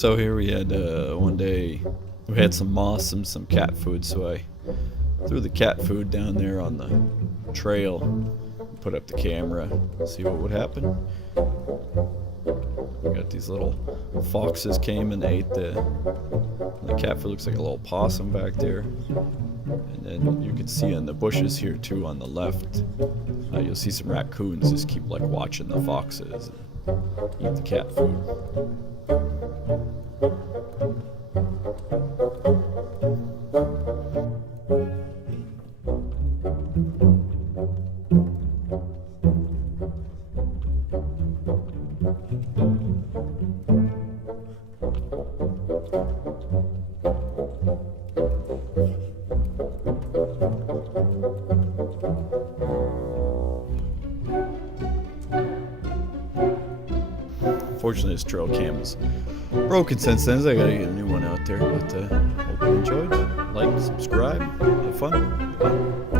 So here we had one day we had some moss and some cat food, so I threw the cat food down there on the trail, put up the camera, see what would happen. We got these little foxes came and ate the cat food. Looks like a little possum back there. And then you can see in the bushes here too on the left, you'll see some raccoons just keep like watching the foxes and eat the cat food. Unfortunately, this trail cam is broken since then, so I gotta get a new one out there. But hope you enjoyed. Like, subscribe, have fun. Bye.